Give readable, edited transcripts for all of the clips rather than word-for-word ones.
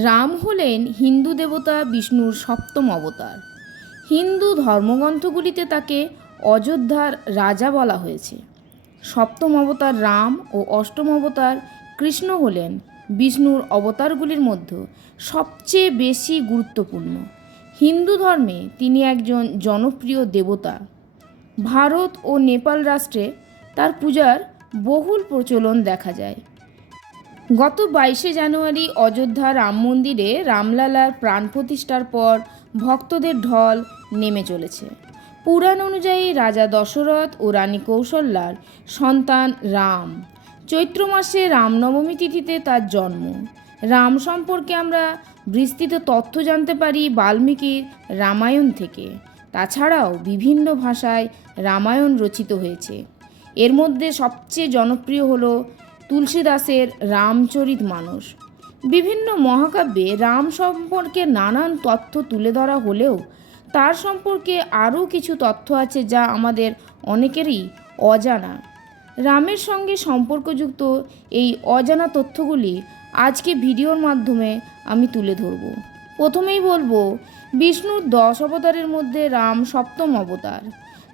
রাম হলেন হিন্দু দেবতা বিষ্ণুর সপ্তম অবতার। হিন্দু ধর্মগ্রন্থগুলিতে তাকে অযোধ্যার রাজা বলা হয়েছে। সপ্তম অবতার রাম ও অষ্টম অবতার কৃষ্ণ হলেন বিষ্ণুর অবতারগুলির মধ্যে সবচেয়ে বেশি গুরুত্বপূর্ণ। হিন্দু ধর্মে তিনি একজন জনপ্রিয় দেবতা। ভারত ও নেপাল রাষ্ট্রে তার পূজার বহুল প্রচলন দেখা যায়। গত 22শে জানুয়ারি অযোধ্যা রাম মন্দিরে রামলালার প্রাণ প্রতিষ্ঠার পর ভক্তদের ঢল নেমে চলেছে। পুরাণ অনুযায়ী রাজা দশরথ ও রানী কৌশল্যার সন্তান রাম। চৈত্র মাসে রামনবমী তিথিতে তার জন্ম। রাম সম্পর্কে আমরা বিস্তৃত তথ্য জানতে পারি বাল্মীকির রামায়ণ থেকে। তাছাড়াও বিভিন্ন ভাষায় রামায়ণ রচিত হয়েছে। এর মধ্যে সবচেয়ে জনপ্রিয় হলো তুলসীদাসের রামচরিতমানস। বিভিন্ন মহাকাব্যে রাম সম্পর্কে নানান তথ্য তুলে ধরা হলেও তার সম্পর্কে আরও কিছু তথ্য আছে যা আমাদের অনেকেরই অজানা। রামের সঙ্গে সম্পর্কযুক্ত এই অজানা তথ্যগুলি আজকে ভিডিওর মাধ্যমে আমি তুলে ধরব। প্রথমেই বলবো বিষ্ণুর 10 অবতারের মধ্যে রাম সপ্তম অবতার।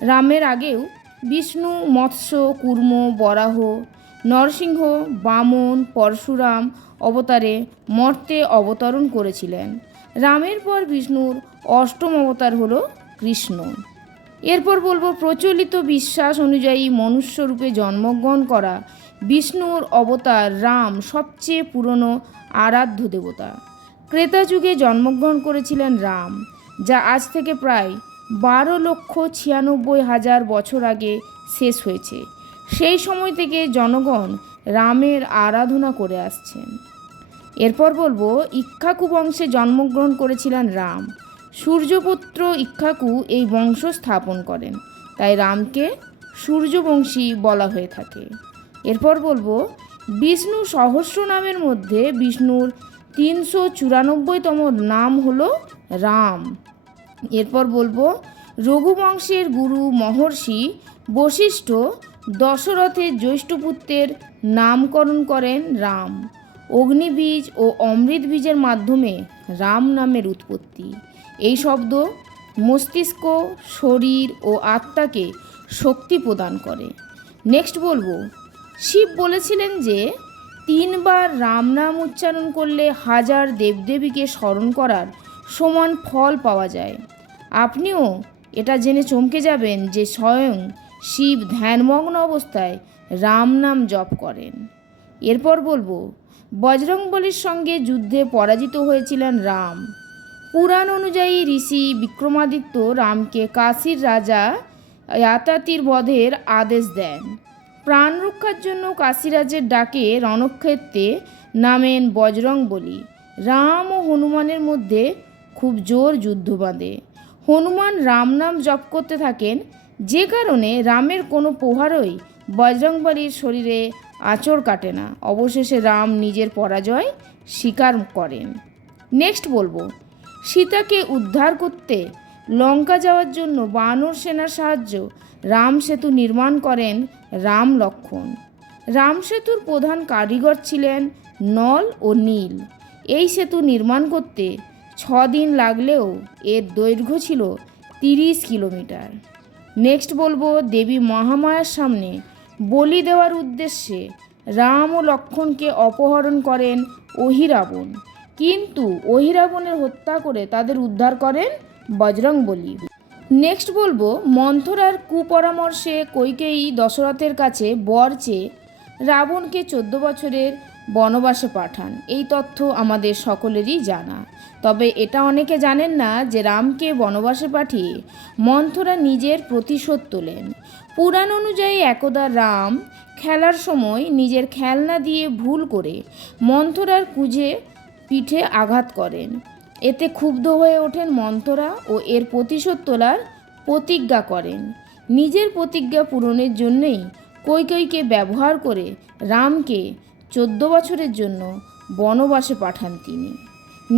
রামের আগেও বিষ্ণু মৎস্য, কুর্ম, বরাহ, নরসিংহ, বামন, পরশুরাম অবতারে মর্তে অবতরণ করেছিলেন। রামের পর বিষ্ণুর অষ্টম অবতার হল কৃষ্ণ। এরপর বলবো প্রচলিত বিশ্বাস অনুযায়ী মনুষ্যরূপে জন্মগ্রহণ করা বিষ্ণুর অবতার রাম সবচেয়ে পুরনো আরাধ্য দেবতা। ত্রেতা যুগে জন্মগ্রহণ করেছিলেন রাম, যা আজ থেকে প্রায় 12,96,000 বছর আগে শেষ হয়েছে। সেই সময় থেকে জনগণ রামের আরাধনা করে আসছেন। এরপর বলবো ইক্ষ্বাকু বংশে জন্মগ্রহণ করেছিলেন রাম। সূর্যপুত্র ইক্ষ্বাকু এই বংশ স্থাপন করেন, তাই রামকে সূর্যবংশী বলা হয়ে থাকে। এরপর বলবো বিষ্ণু সহস্র নামের মধ্যে বিষ্ণুর 394তম নাম হলো রাম। এরপর বলবো রঘুবংশের গুরু মহর্ষি বশিষ্ঠ দশরথের জ্যৈষ্ঠ পুত্রের নামকরণ করেন রাম। অগ্নিবীজ ও অমৃত বীজের মাধ্যমে রাম নামের উৎপত্তি। এই শব্দ মস্তিষ্ক, শরীর ও আত্মাকে শক্তি প্রদান করে। নেক্সট বলবো শিব বলেছিলেন যে 3 বার রাম নাম উচ্চারণ করলে 1000 দেবদেবীকে স্মরণ করার সমান ফল পাওয়া যায়। আপনিও এটা জেনে চমকে যাবেন যে স্বয়ং শিব ধ্যানমগ্ন অবস্থায় রাম নাম জপ করেন। এরপর বলবো বজরংবলীর সঙ্গে যুদ্ধে পরাজিত হয়েছিলেন রাম। পুরাণ অনুযায়ী ঋষি বিক্রমাদিত্য রামকে কাশীর রাজা ইয়াতাতির বধের আদেশ দেন। প্রাণ রক্ষার জন্য কাশীরাজের ডাকে রণক্ষেত্রে নামেন বজরংবলী। রাম ও হনুমানের মধ্যে খুব জোর যুদ্ধ বাঁধে। হনুমান রাম নাম জপ করতে থাকেন, যে কারণে রামের কোনো প্রহারই বজরংবলীর শরীরে আঁচড় কাটে না। অবশেষে রাম নিজের পরাজয় স্বীকার করেন। নেক্সট বলবো সীতাকে উদ্ধার করতে লঙ্কা যাওয়ার জন্য বানর সেনার সাহায্য রাম সেতু নির্মাণ করেন রাম লক্ষ্মণ। রাম সেতুর প্রধান কারিগর ছিলেন নল ও নীল। এই সেতু নির্মাণ করতে 6 দিন লাগলেও এর দৈর্ঘ্য ছিল 30 কিলোমিটার। নেক্সট বলবো দেবী মহামায়ার সামনে বলি দেওয়ার উদ্দেশ্যে রাম ও লক্ষ্মণকে অপহরণ করেন অহিরাবণ, কিন্তু অহিরাবণের হত্যা করে তাদের উদ্ধার করেন বজরংবলী। নেক্সট বলবো মন্থরার কুপরামর্শে কইকেয়ী দশরথের কাছে বর চেয়ে রাবণকে 14 বছরের বনবাসে পাঠান। এই তথ্য আমাদের সকলেরই জানা, তবে এটা অনেকে জানেন না যে রামকে বনবাসে পাঠিয়ে মন্থরা নিজের প্রতিশোধ তোলেন। পুরাণ অনুযায়ী একদা রাম খেলার সময় নিজের খেলনা দিয়ে ভুল করে মন্থরার কুঁজে পিঠে আঘাত করেন। এতে ক্ষুব্ধ হয়ে ওঠেন মন্থরা ও এর প্রতিশোধ তোলার প্রতিজ্ঞা করেন। নিজের প্রতিজ্ঞা পূরণের জন্যই কইকেয়ীকে ব্যবহার করে রামকে 14 বছরের জন্য বনবাসে পাঠান তিনি।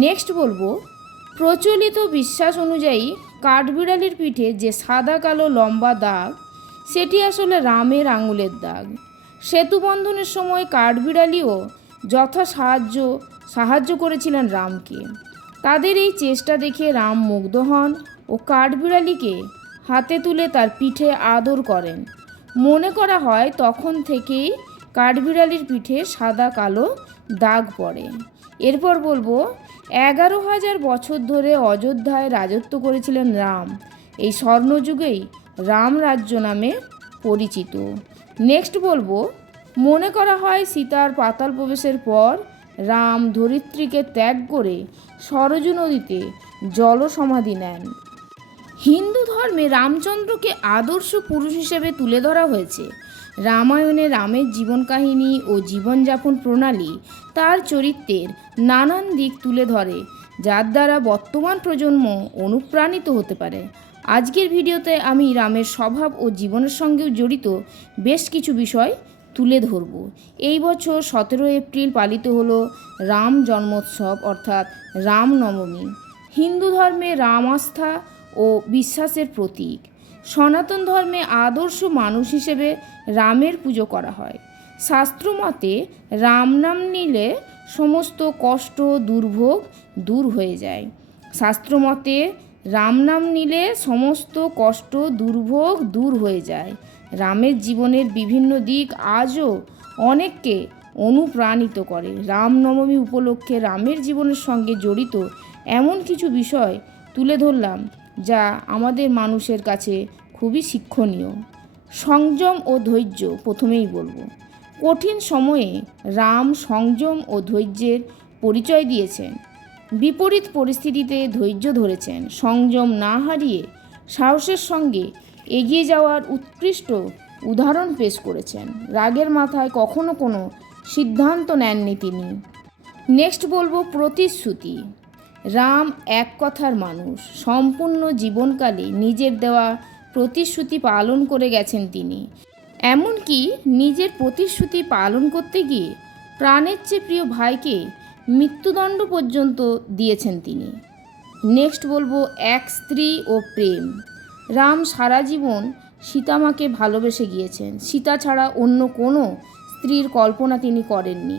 নেক্সট বলবো প্রচলিত বিশ্বাস অনুযায়ী কাঠবিড়ালির পিঠে যে সাদা কালো লম্বা দাগ, সেটি আসলে রামের আঙুলের দাগ। সেতু বন্ধনের সময় কাঠবিড়ালিও যথা সাহায্য সাহায্য করেছিলেন রামকে। তাদের এই চেষ্টা দেখে রাম মুগ্ধ হন ও কাঠবিড়ালিকে হাতে তুলে তার পিঠে আদর করেন। মনে করা হয় তখন থেকেই কাঠবিড়ালির পিঠে সাদা কালো দাগ পড়ে। এরপর বলবো 11,000 বছর ধরে অযোধ্যায় রাজত্ব করেছিলেন রাম। এই স্বর্ণযুগেই রাম রাজ্য নামে পরিচিত। নেক্সট বলবো মনে করা হয় সীতার পাতাল প্রবেশের পর রাম ধরিত্রীকে ত্যাগ করে সরজু নদীতে জলসমাধি নেন। হিন্দু ধর্মে রামচন্দ্রকে আদর্শ পুরুষ হিসেবে তুলে ধরা হয়েছে। রামায়ণে রামের জীবন কাহিনী ও জীবনযাপন প্রণালী তার চরিত্রের নানান দিক তুলে ধরে, যার দ্বারা বর্তমান প্রজন্ম অনুপ্রাণিত হতে পারে। আজকের ভিডিওতে আমি রামের স্বভাব ও জীবনের সঙ্গেও জড়িত বেশ কিছু বিষয় তুলে ধরব। এই বছর 17 এপ্রিল পালিত হলো রাম জন্মোৎসব অর্থাৎ রামনবমী। হিন্দু ধর্মে রাম আস্থা ও বিশ্বাসের প্রতীক। সনাতন ধর্মে আদর্শ মানুষ হিসেবে রামের পুজো করা হয়। শাস্ত্রমতে রাম নাম নিলে সমস্ত কষ্ট দুর্ভোগ দূর হয়ে যায়। শাস্ত্রমতে রাম নাম নিলে সমস্ত কষ্ট দুর্ভোগ দূর হয়ে যায়। রামের জীবনের বিভিন্ন দিক আজও অনেককে অনুপ্রাণিত করে। রামনবমী উপলক্ষে রামের জীবনের সঙ্গে জড়িত এমন কিছু বিষয় তুলে ধরলাম যা আমাদের মানুষের কাছে খুবই শিক্ষণীয়। সংযম ও ধৈর্য প্রথমেই বলবো। কঠিন সময়ে রাম সংযম ও ধৈর্যের পরিচয় দিয়েছেন। বিপরীত পরিস্থিতিতে ধৈর্য ধরেছেন। সংযম না হারিয়ে সাহসের সঙ্গে এগিয়ে যাওয়ার উৎকৃষ্ট উদাহরণ পেশ করেছেন। রাগের মাথায় কখনো কোনো সিদ্ধান্ত নেননি তিনি। নেক্সট বলবো প্রতিশ্রুতি। রাম এক কথার মানুষ। সম্পূর্ণ জীবনকালে নিজের দেওয়া প্রতিশ্রুতি পালন করে গেছেন তিনি। এমনকি নিজের প্রতিশ্রুতি পালন করতে গিয়ে প্রাণের চেয়ে প্রিয় ভাইকে মৃত্যুদণ্ড পর্যন্ত দিয়েছেন তিনি। নেক্সট বলবো এক স্ত্রী ও প্রেম। রাম সারা জীবন সীতামাকে ভালোবেসে গিয়েছেন। সীতা ছাড়া অন্য কোনো স্ত্রীর কল্পনা তিনি করেননি।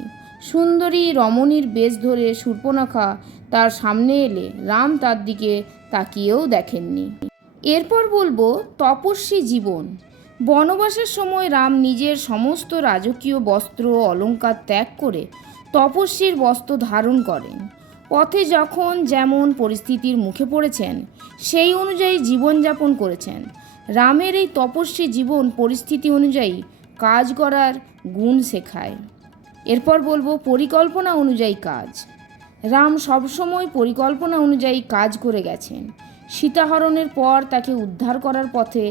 সুন্দরী রমণীর বেশ ধরে শূর্পণখা তার সামনে এলে রাম তার দিকে তাকিয়েও দেখেননি। এরপর বলবো তপস্বী জীবন। বনবাসের সময় রাম নিজের সমস্ত রাজকীয় বস্ত্র অলংকার ত্যাগ করে তপস্বীর বস্ত্র ধারণ করেন। পথে যখন যেমন পরিস্থিতির মুখে পড়েছেন সেই অনুযায়ী জীবনযাপন করেছেন। রামের এই তপস্বী জীবন পরিস্থিতি অনুযায়ী কাজ করার গুণ শেখায়। এরপর বলবো পরিকল্পনা অনুযায়ী কাজ। রাম সবসময় পরিকল্পনা অনুযায়ী কাজ করে গেছেন। সীতাহরণের পর তাকে উদ্ধার করার পথে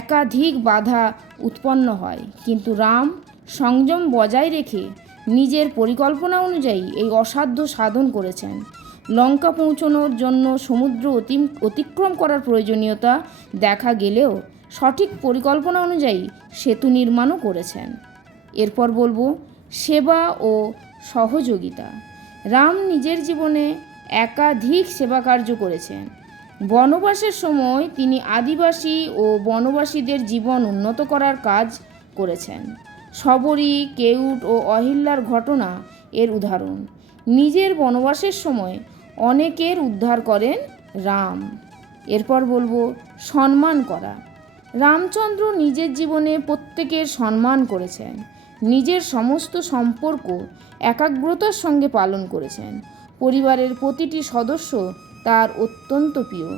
একাধিক বাধা উৎপন্ন হয়, কিন্তু রাম সংযম বজায় রেখে নিজের পরিকল্পনা অনুযায়ী এই অসাধ্য সাধন করেছেন। লঙ্কা পৌঁছানোর জন্য সমুদ্র অতিক্রম করার প্রয়োজনীয়তা দেখা গেলেও সঠিক পরিকল্পনা অনুযায়ী সেতু নির্মাণও করেছেন। এরপর বলবো সেবা ও সহযোগিতা। রাম নিজের জীবনে একাধিক সেবা কার্য করেছেন। বনবাসের সময় তিনি আদিবাসী ও বনবাসীদের জীবন উন্নত করার কাজ করেছেন। শবরী, কেউট ও অহিল্যার ঘটনা এর উদাহরণ। নিজের বনবাসের সময় অনেকের উদ্ধার করেন রাম। এরপর বলবো সম্মান করা। রামচন্দ্র নিজের জীবনে প্রত্যেকের সম্মান করেছেন। নিজের সমস্ত সম্পর্ক একাগ্রতার সঙ্গে পালন করেছেন। পরিবারের প্রতিটি সদস্য তার অত্যন্ত প্রিয়।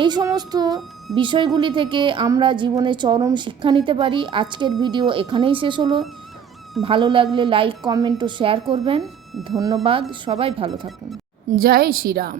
এই সমস্ত বিষয়গুলি থেকে আমরা জীবনে চরম শিক্ষা নিতে পারি। আজকের ভিডিও এখানেই শেষ হলো। ভালো লাগলে লাইক, কমেন্ট ও শেয়ার করবেন। ধন্যবাদ। সবাই ভালো থাকুন। জয় শ্রীরাম।